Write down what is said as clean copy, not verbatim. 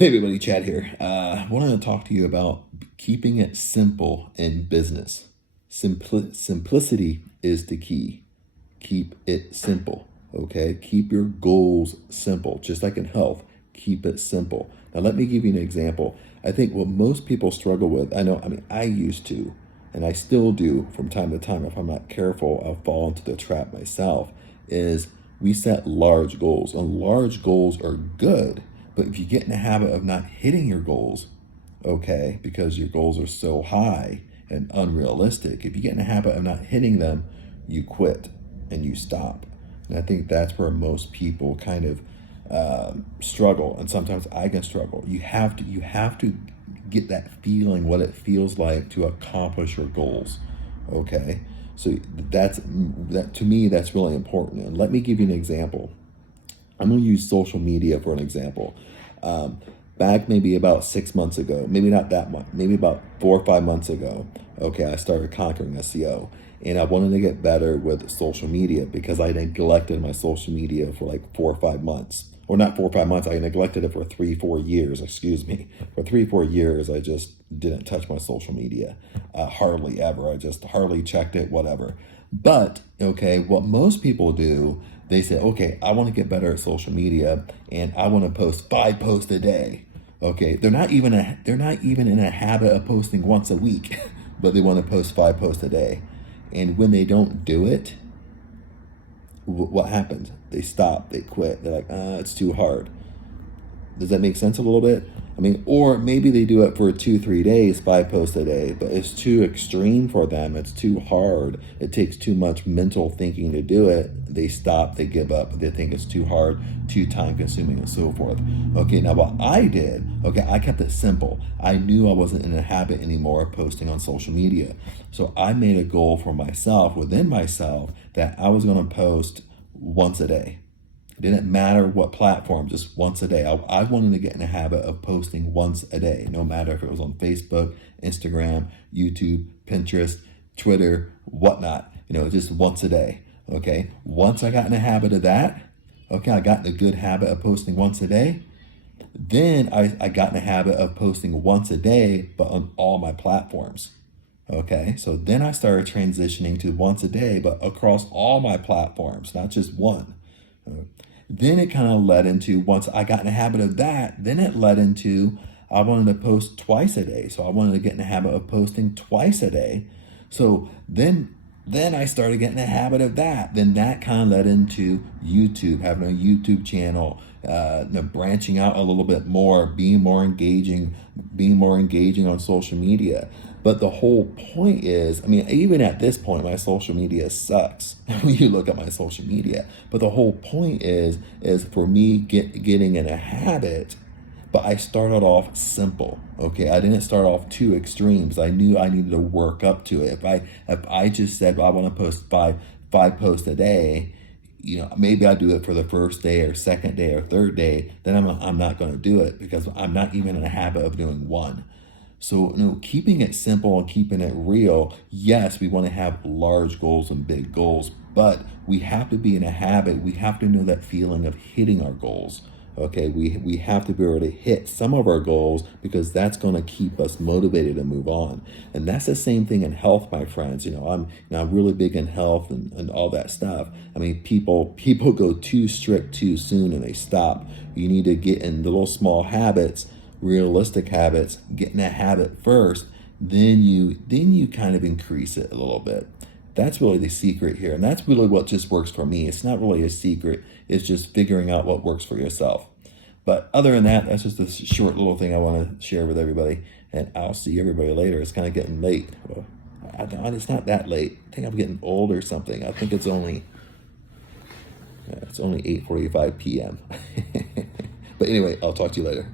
Hey everybody, Chad here. I wanted to talk to you about keeping it simple in business. Simplicity is the key. Keep it simple, okay? Keep your goals simple, just like in health. Keep it simple. Now, let me give you an example. I think what most people struggle with, I used to, and I still do from time to time. If I'm not careful, I'll fall into the trap myself, is we set large goals. And large goals are good, but if you get in the habit of not hitting your goals, okay, because your goals are so high and unrealistic, if you get in the habit of not hitting them, you quit and you stop. And I think that's where most people kind of struggle, and sometimes I can struggle. You have to get that feeling, what it feels like to accomplish your goals. Okay, so that to me, that's really important. And let me give you an example. I'm going to use social media for an example. Back maybe about 6 months ago, maybe not that much, maybe about 4 or 5 months ago, okay, I started conquering SEO. And I wanted to get better with social media because I neglected my social media for like 4 or 5 months. Or not 4 or 5 months, I neglected it for 3 or 4 years, excuse me. For 3 or 4 years, I just didn't touch my social media. Hardly ever. I just hardly checked it, whatever. But, okay, what most people do, they say, okay, I want to get better at social media and I want to post 5 posts a day. Okay, they're not even in a habit of posting once a week, but they want to post 5 posts a day. And when they don't do it, what happens? They stop, they quit. They're like, it's too hard. Does that make sense a little bit? I mean, or maybe they do it for 2, 3 days, 5 posts a day, but it's too extreme for them. It's too hard. It takes too much mental thinking to do it. They stop, they give up. They think it's too hard, too time consuming, and so forth. Okay, now what I did, okay, I kept it simple. I knew I wasn't in a habit anymore of posting on social media. So I made a goal for myself, within myself, that I was going to post once a day. It didn't matter what platform, just once a day. I wanted to get in a habit of posting once a day, no matter if it was on Facebook, Instagram, YouTube, Pinterest, Twitter, whatnot, just once a day. Okay. Once I got in a habit of that, okay, I got in a good habit of posting once a day. Then I got in a habit of posting once a day, but on all my platforms. Okay, so then I started transitioning to once a day, but across all my platforms, not just one. Then it kind of led into, once I got in the habit of that, then it led into I wanted to post twice a day. So I wanted to get in the habit of posting twice a day. So then I started getting a habit of that. Then that kind of led into YouTube, having a YouTube channel, branching out a little bit more, being more engaging on social media. But the whole point is, even at this point, my social media sucks when you look at my social media. But the whole point is for me getting in a habit. But I started off simple. Okay, I didn't start off too extremes. I knew I needed to work up to it. If I just said, well, I want to post five posts a day, maybe I do it for the first day or second day or third day. Then I'm not going to do it because I'm not even in a habit of doing one. So, keeping it simple and keeping it real, yes, we want to have large goals and big goals, but we have to be in a habit. We have to know that feeling of hitting our goals. Okay, we have to be able to hit some of our goals because that's going to keep us motivated to move on. And that's the same thing in health, my friends. I'm really big in health and all that stuff. People go too strict too soon and they stop. You need to get in the little small habits, realistic habits, get in a habit first, then you kind of increase it a little bit. That's really the secret here, and that's really what just works for me. It's not really a secret, it's just figuring out what works for yourself. But other than that, that's just a short little thing I want to share with everybody, and I'll see everybody later. It's kind of getting late. Well, it's not that late. I think I'm getting old or something. I think it's only 8:45 p.m. But anyway, I'll talk to you later.